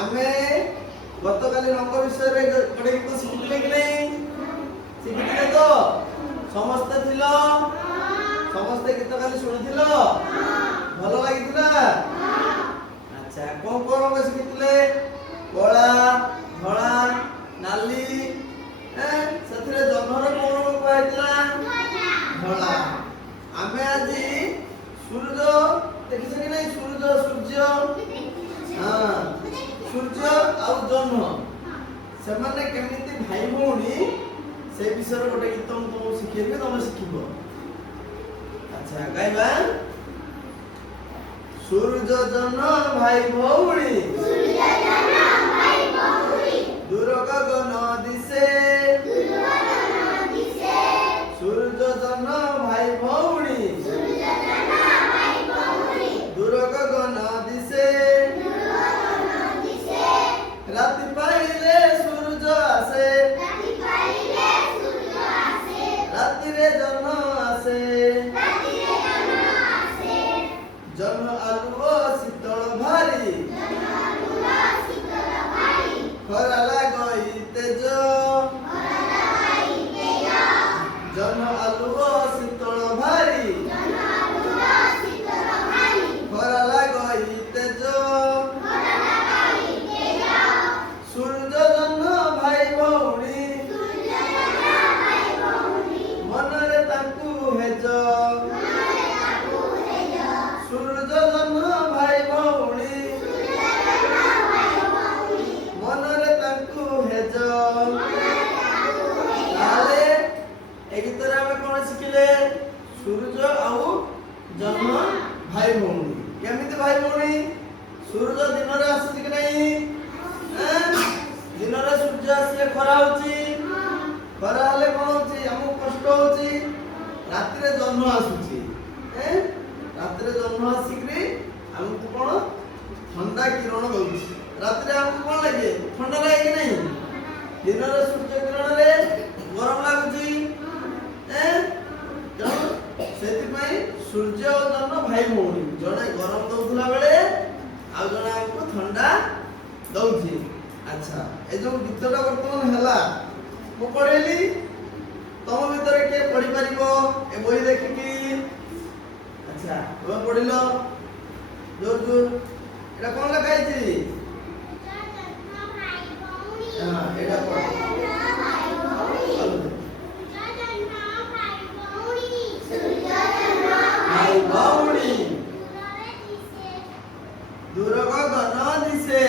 आमे गतकाली रंग विषय रे गोटे गीत शिखिले कि नहीं शिखिले तो समस्त थिलो समस्त गीत काली सुनिथिलो भलो लागिथिला अच्छा कोन कोन रंग शिखिले कला धला नाली सथिरे जन्मर कोन रंग कहैतिला धला आमे आज सूर्य देखिछ कि नहीं सूर्य हां सूर्य आउ जन्म से माने केमिति भाई भौणी से विषय गोटे गीत तुमको शिखेबे तुम शिखिबो अच्छा गाइबा सूर्य जन्म भाई भौणी दूर गगन दिसे सूर्य जन्म भाई भौणी दूर गगन दिसे राति पाइले सूरज आसे राति रे जन्म आसे जन्म आलुओ शीतल भारी खरा लागई तेज जन्म आलुओ शीतल भारी खरा लागई तेज सूर्य जन्म भाई भौणी मनरे तांकु हेज सूर्य जन्म भाई भौणी मनरे तांकु हेज ताले ए गीतरे हम कोन शिखिले सूर्य आउ जन्म भाई भौणी केमिति भाई भौणी सूर्य दिन रे आसी कि नहीं दिन रे सूर्य आसे खरा होची खरा हले कोन होची हमु कष्ट होची राति रे जन्म आसुची राति रे जन्म आसिकरी हमको कोन ठंडा किरण दउची राति रे हमको कोन लागे ठंडा लागे कि नहीं दिन रे सूर्य किरण रे गरम लागुची सेति पई सूर्य और जन्म भाई भौणी जने गरम दउथला बेले आ जने हमको ठंडा दउची अच्छा ए जो गीतटा वर्तमान हला मो पढेली तम भीतर के पढी परिबो ए बही देखि अच्छा तुम पढिलो जोर जोर एटा कोन लिखा छि हां एटा पढ भाई भौणी दूर गगन दिसे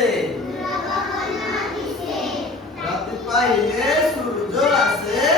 राति पाइले सूरज आसे